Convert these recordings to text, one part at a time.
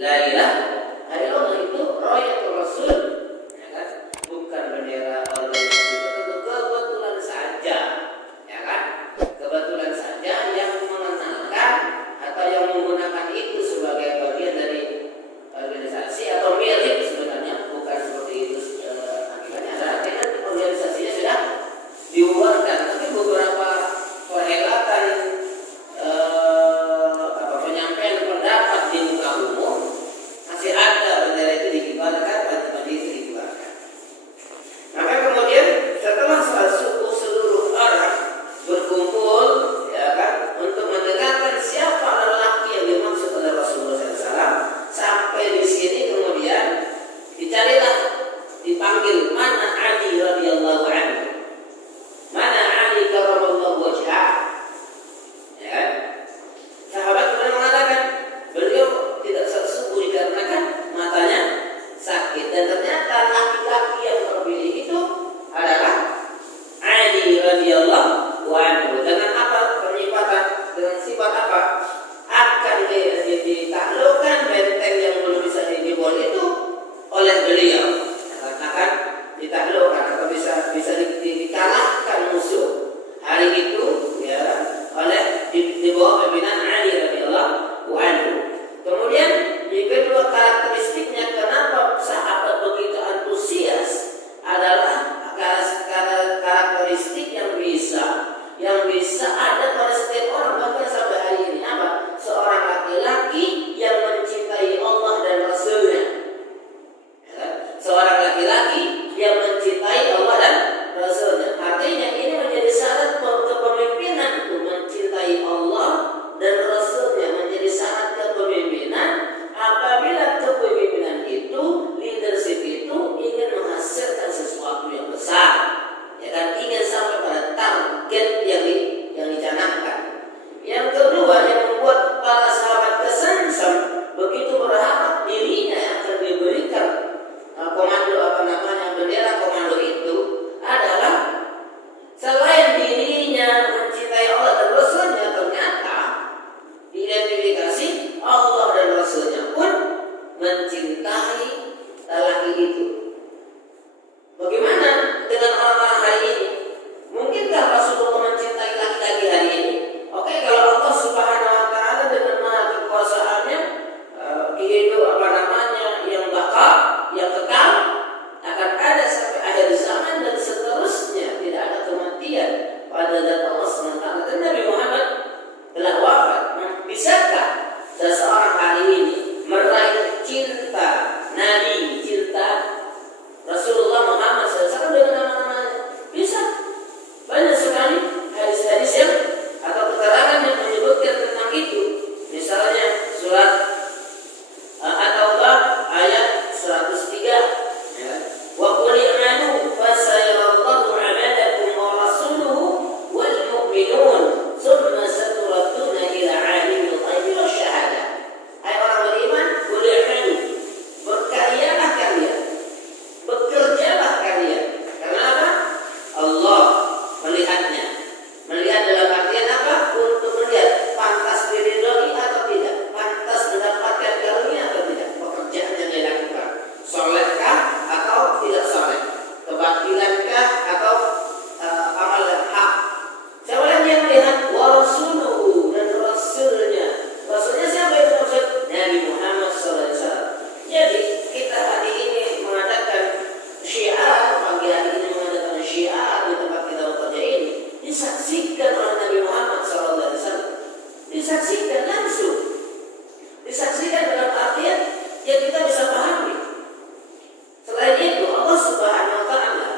La ilaha illallah itu royatul rasul, ya kan? Bukan bendera organisasi tertentu, kebetulan saja, ya kan? Kebetulan saja yang mengenalkan atau yang menggunakan itu sebagai bagian dari organisasi atau milik sebenarnya bukan seperti itu. Akibatnya adalah organisasinya sudah dibubarkan, tapi beberapa perhelatan penyampaian pendapat di muka umum masih ada bendera itu dikibarkan, pagi-pagi itu dikibarkan. Maka kemudian setelah seluruh orang berkumpul, ya kan, untuk mendengarkan siapa lelaki yang dimaksud oleh Rasulullah SAW, sampai di sini kemudian dicarilah, dipanggil, mana Ali radhiyallahu anhu, mana Ali karramallahu wajhah, ya kan? Sahabat kemudian mengatakan beliau tidak subuh dikarenakan matanya sakit, dan ternyata laki-laki yang terpilih itu adalah Ali radhiyallahu anhu. Dengan apa penyifatan? Dengan sifat apa? Akan ditaklukkan benteng yang belum bisa dijebol itu oleh beliau. Akan ditaklukkan atau bisa dikalahkan musuh hari itu, ya, oleh di bawah pimpinan Ali radhiyallahu anhu. Kemudian yang kedua karakteristiknya, kenapa sahabat begitu antusias adalah karakteristik yang bisa ada pada setiap orang bahkan sampai hari ini. Apa? Seorang laki-laki yang mencintai Allah dan Rasulnya. Ya, seorang laki-laki yang mencintai Allah dan Rasulnya. Artinya ini menjadi syarat kepemimpinan itu, mencintai Allah dan Rasulnya menjadi syarat kepemimpinan. Apabila kepemimpinan itu, leadership itu ingin menghasilkan sesuatu yang besar, ya kan, ingin sampai pada target yang dicanangkan. Yang kedua yang membuat para sahabat kesengsem begitu berharap dirinya yang akan diberikan komando bendera komando itu adalah selain dirinya mencintai Allah dan Rasulnya, ternyata diidentifikasi Allah dan Rasulnya pun mencintai lelaki itu. Bagaimana dengan orang-orang hari ini? Mungkinkah Rasulullah mencintai laki-laki hari ini? Oke, kalau Allah Subhanahu wa Ta'ala dengan maha kekuasaannya hidup yang bakal, yang kekal, akan ada sampai akhir zaman dan seterusnya, tidak ada kematian pada zat Allah SWT. Dan Nabi Muhammad telah wafat. Bisakah seseorang hari ini meraih cinta Nabi, cinta Rasulullah Muhammad SAW dengan nama-namanya? Bisa. Banyak sekali hadis-hadis yang atau keterangan yang menyebutkan tentang itu. Misalnya surat At-Taubah ayat 103, ya. Wa qul i'malu fasayarallahu 'amalakum wa rasuluhu wal mu'minun tsumma saturadduna ila 'alimil ghaibi wasyahadah. Hai orang beriman, qul i'malu, berkaryalah kalian, bekerjalah kalian. Karena apa? Allah melihatnya. Melihat dalam artian apa? Untuk melihat pantas diridhoi atau tidak, pantas mendapatkan karunia atau tidak, pekerjaan yang dia lakukan. Solehkah atau tidak soleh? Kebatilankah atau amal yang hak? Siapa yang melihat? Wa rasuluhu, dan rasulnya. Rasulnya siapa itu maksud? Nabi Muhammad SAW. Jadi kita hari ini mengadakan syiar, pagi hari ini mengadakan syiar di tempat kita bekerja ini, disaksikan oleh Nabi Muhammad SAW. Disaksikan langsung, disaksikan dalam artian yang kita bisa pahami. Selain itu, Allah Subhanahu wa Ta'ala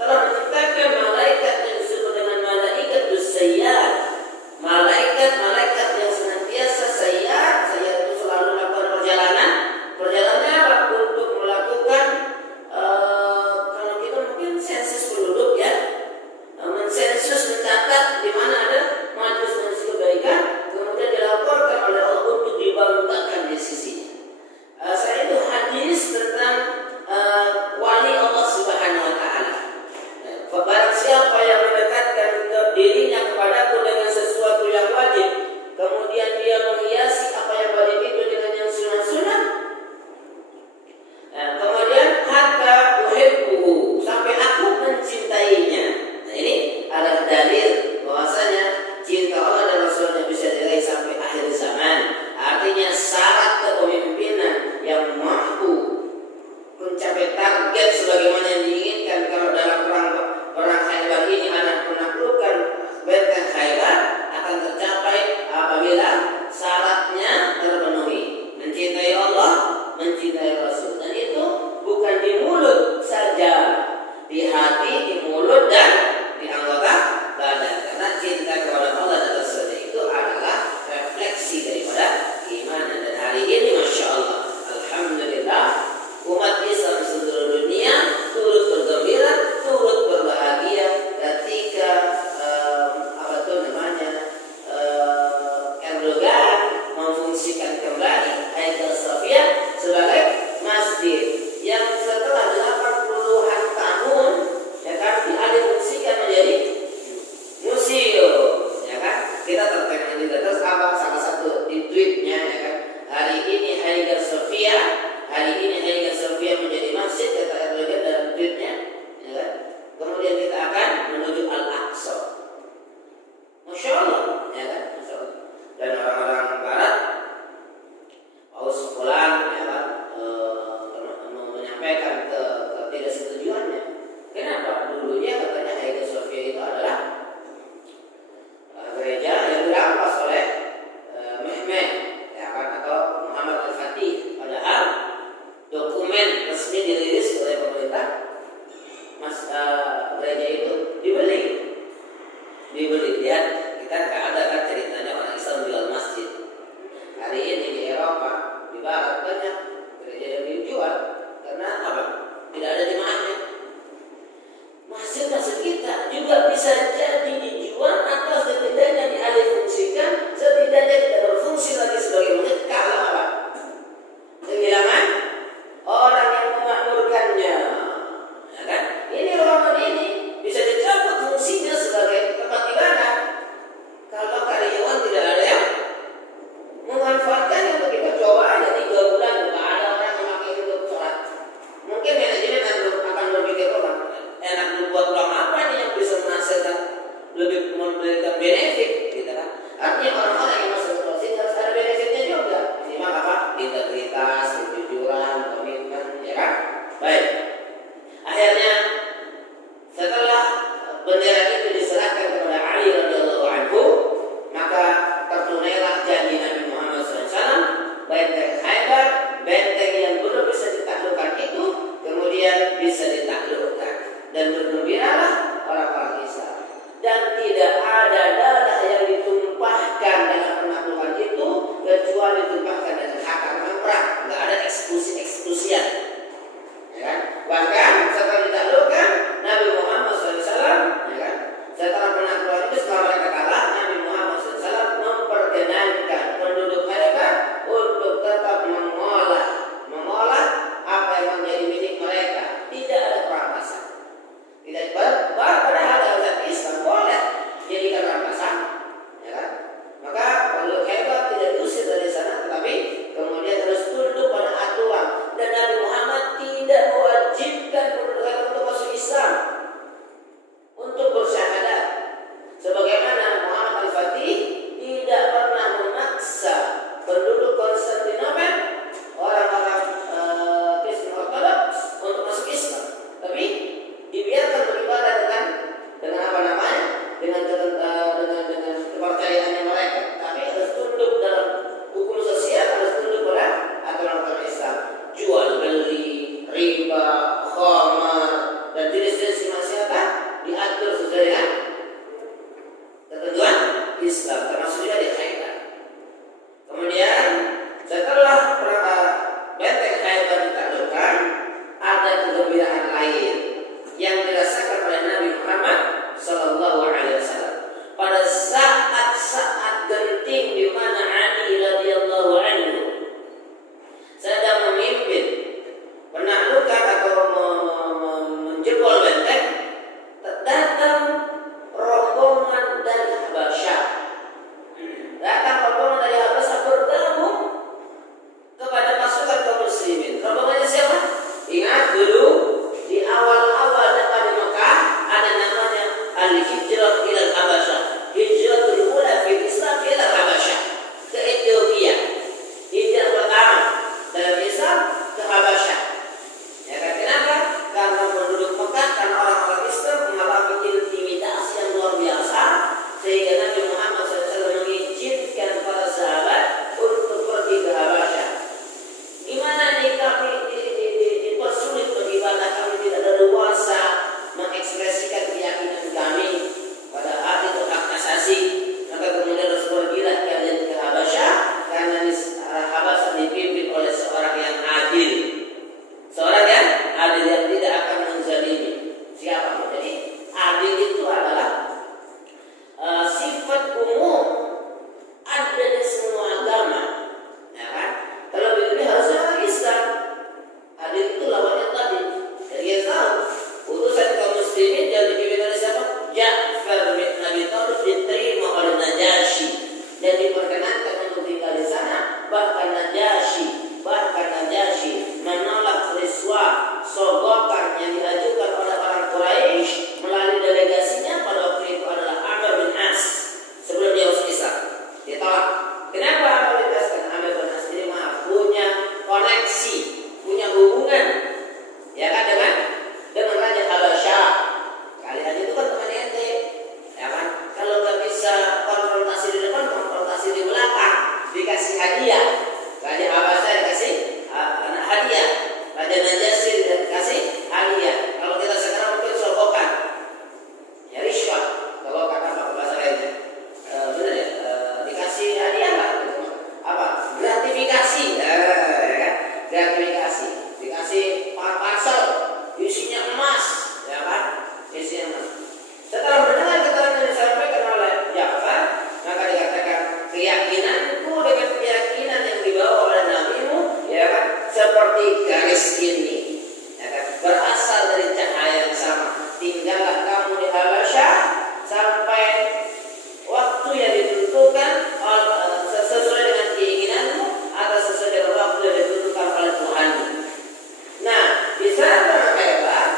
telah menciptakan malaikat yang disebut dengan malaikat sayyad, malaikat yang senantiasa sayyad itu selalu melakukan perjalanan apa? Untuk melakukan kalau kita mungkin sensus penduduk, ya, mensensus, mencatat di mana ada majlis kebaikan, kemudian memfungsikan kembali Hagia Sophia sebagai masjid yang setelah 80-an tahun ya kan dialih fungsikan menjadi museum ya kan. Kita tertanya juga terus apa salah satu di tweetnya ya kan, hari ini Hagia Sophia menjadi masjid kata Erdogan dalam tweetnya ya kan. Kemudian kita akan menuju Al-Aqsa. Masya Allah ya kan, Masya Allah. Dan orang-orang barat Paus Fulan ya kan menyampaikan ketidaksetujuannya. Kenapa? Dulunya katanya Hagia Sophia itu adalah gereja yang dirampas oleh Mehmet ya kan, atau Muhammad Al-Fatih. Padahal dokumen resmi dirilis oleh pemerintah gereja itu dibeli. Lihat kita nggak ada kan ceritanya orang Islam jual masjid. Hari ini di Eropa, di Barat banyak gereja yang dijual karena apa? Tidak ada jemaahnya. Masjid kita juga bisa jadi dijual atau setidaknya dialihfungsikan, setidaknya tidak berfungsi lagi sebagai masjid kalau apa? Kehilangan orang yang memakmurkannya. Ya kan? Ini ruangan ini bisa dicabut fungsinya sebagai tempat ibadah kalau karyawan tidak ada yang memanfaatkannya. Untuk kita coba aja 3 bulan nggak ada orang yang pakai itu untuk sholat. Mungkin manajemen akan berpikir orang enak buat uang apa nih yang bisa menghasilkan lebih memberikan benefit gitu kan. Artinya orang-orang yang masuk ke masjid harus ada benefitnya juga. Minimal apa? Integritas, kejujuran, komitmen ya kan. Baik. Akhirnya setelah bendera itu diserahkan kepada Ali radhiyallahu anhu, maka tertunailah janji Nabi Muhammad SAW. Benteng Khaybar, benteng yang belum bisa ditaklukkan itu kemudian bisa ditaklukkan, dan bergembiralah orang-orang Islam. Dan tidak ada darah yang ditumpahkan dalam penaklukan itu kecuali ditumpahkan dengan hak perang. Nggak ada eksekusian. Ya kan? Bahkan setelah ditaklukkan Nabi Muhammad SAW, ya kan? Setelah penaklukan itu, setelah mereka kalah, Nabi Muhammad SAW memperkenankan penduduk Khaybar untuk tetap mengolah apa yang menjadi milik mereka. Tidak ada perampasan. Tidak padahal dalam Islam boleh jadikan rampasan, ya kan? Maka penduduk Khaybar tidak diusir dari sana, tetapi kemudian harus tunduk pada aturan. Dan Nabi Muhammad tidak mewajibkan penduduk Khaybar untuk masuk Islam, untuk bersyahadat. Sebagaimana Muhammad Al-Fatih tidak pernah memaksa penduduk Konstantinopel, orang-orang Kristen Ortodoks, untuk masuk Islam, tapi dibiarkan beribadah dengan apa namanya, dengan kepercayaannya mereka. Tapi harus tunduk dalam hukum sosial, harus tunduk pada aturan-aturan Islam. Jual beli, riba, khamar, dan jenis-jenis maksiatan diatur sesuai dengan ketentuan Islam, termasuk juga di Khaybar. Kemudian setelah benteng Khaybar ditaklukkan, ada kegembiraan lain yang dirasakan oleh Nabi Muhammad Sallallahu Alaihi Wasallam pada saat genting di mana Ali radhiyallahu anhu sedang memimpin penaklukan atau menjebol benteng. Datang rombongan dari Habasyah. Bergabung kepada pasukan kaum muslimin. Rombongannya siapa? Ingat dulu di awal-awal dakwah di Mekah ada namanya al-hijrah ila Habasyah. Hijratul ula fil Islam ila Habasyah, ke Ethiopia. Hijrah pertama dalam Islam ke Habasyah. Ya kan? Kenapa? Karena penduduk Mekah, karena orang-orang Islam mengalami intimidasi yang luar biasa, sehingga Nabi Muhammad SAW mengizinkan para sahabat untuk pergi ke Habasyah. Gimana nih kami dipersulit beribadah, kami tidak ada luasa mengekspresikan keyakinan kami, padahal itu hak asasi. Maka kemudian Rasulullah bilang kalian ke Habasyah, karena Habasyah dipimpin oleh seorang yang adil, seorang yang adil yang tidak akan menzalimi siapa. Jadi adil itu adalah sifat umum ada di semua agama. tinggal di sana. Bahkan Najasyi menolak riswah sogokan yang diajukan oleh orang Quraisy melalui delegasinya pada waktu itu adalah Amr bin As sebelum dia masuk Islam. Ditolak. Kenapa Amr bin As? Karena Amr bin As ini punya koneksi, punya hubungan, ya kan, dengan Raja Habasyah. Kali aja itu kan bukan ente, ya kan? Kalau nggak bisa konfrontasi di depan, konfrontasi di belakang, dikasih hadiah. Raja Habasyah dikasih hadiah, Raja Najasyi dikasih hadiah. Kalau kita sekarang mungkin sokokan, ya riswah, kalau kata apa bahasa lainnya, benar ya, dikasih hadiah lah, apa? Gratifikasi, ya kan? Gratifikasi, dikasih parcel, isinya emas, ya kan? Isinya emas. Setelah mendengar keterangan yang disampaikan oleh Ja'far, maka dikatakan keyakinanku dengan keyakinan yang dibawa oleh nabimu, ya kan, seperti garis ini, ya kan, berasal dari cahaya yang sama. Tinggallah kamu di Habasyah sampai waktu yang ditentukan sesuai dengan keinginanmu atau sesuai dengan waktu yang ditentukan oleh Tuhanmu. Nah, di sana hebat.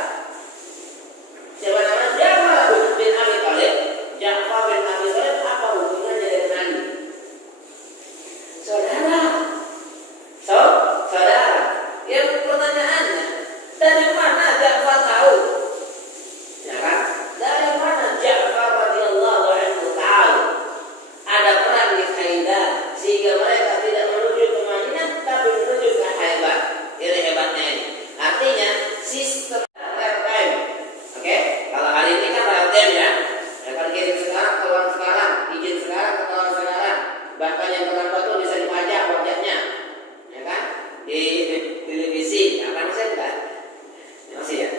Siapa namanya? Ja'far bin Abi Thalib. Ja'far bin Abi Thalib apa hubungannya dengan Ali? Saudara. Yang pertanyaannya, dari mana Ja'far tahu? Ya kan? Dari mana Ja'far radhiyallahu anhu tahu ada perang di Khaybar sehingga mereka tidak menuju ke Madinah tapi menuju ke Khaybar? Ini hebatnya ini. Artinya sistem real time. Oke? Kalau hari ini kan real time ya. Ya kan, kirim sekarang, keluar sekarang, izin sekarang, keluar sekarang. Bahkan yang terlambat itu bisa dipajak wajahnya. Ya kan? Di televisi, ya kan, bisa enggak? Masih ya.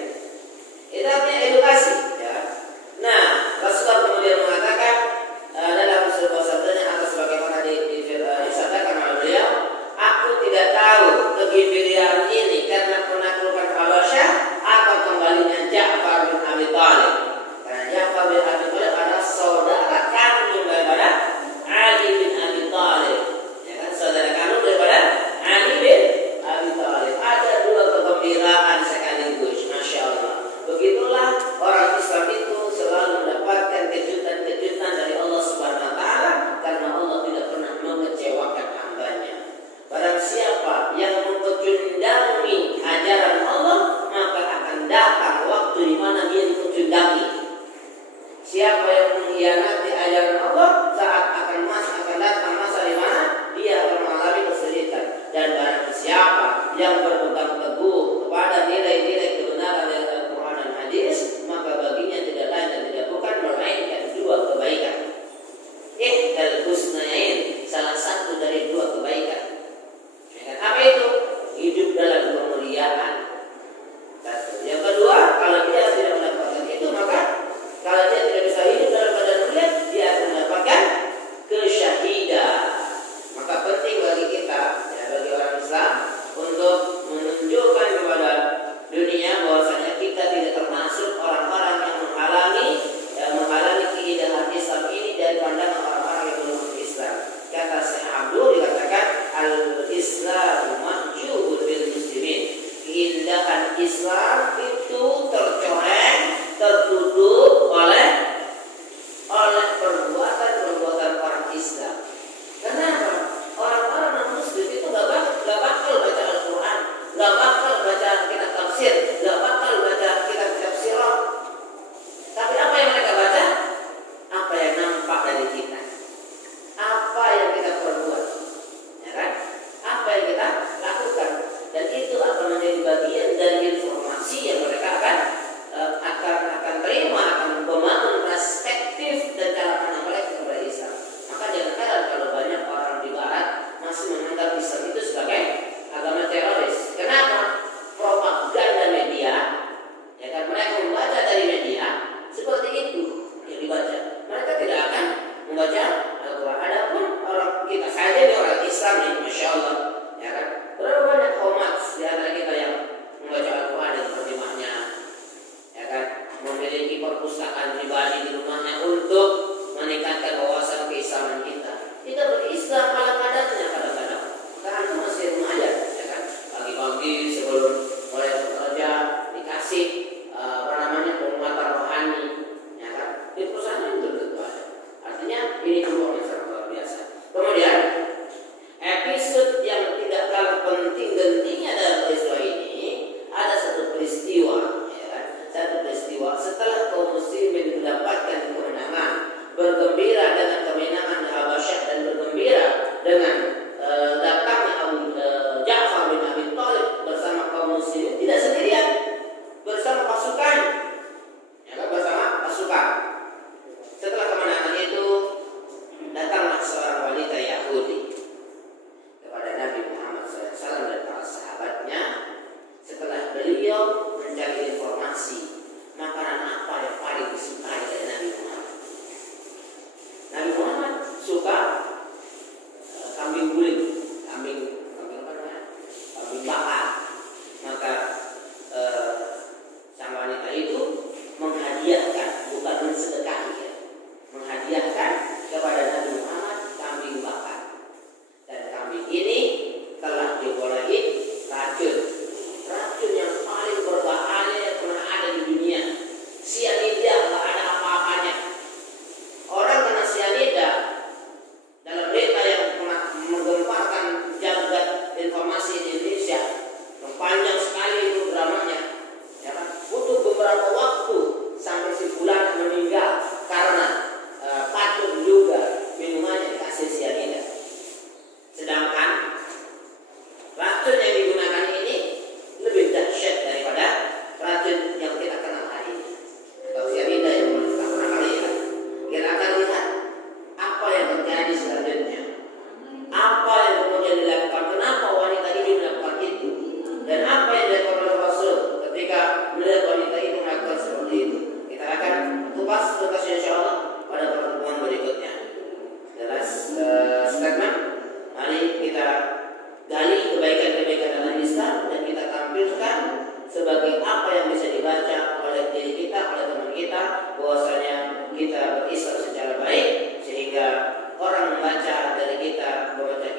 Itu artinya edukasi, ya. Nah, Rasulullah kemudian mengatakan dalam sebuah sabdanya atau sebagaimana disabdakan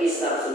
Islam